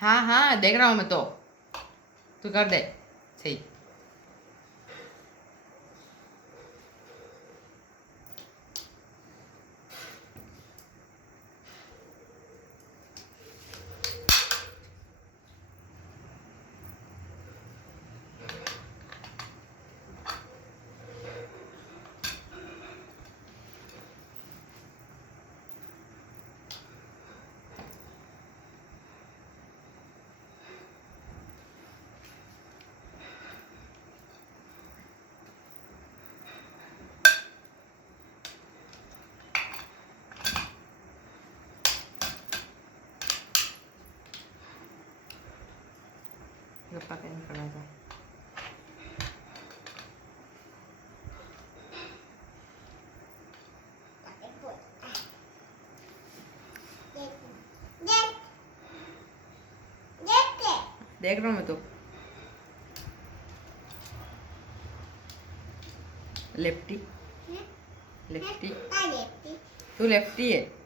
हाँ हाँ देख रहा हूँ मैं तो। तू कर दे सही। गप्पा कहीं खड़ा था। देख रहा हूँ मैं तो। Lefty lefty. तू लेफ्टी है।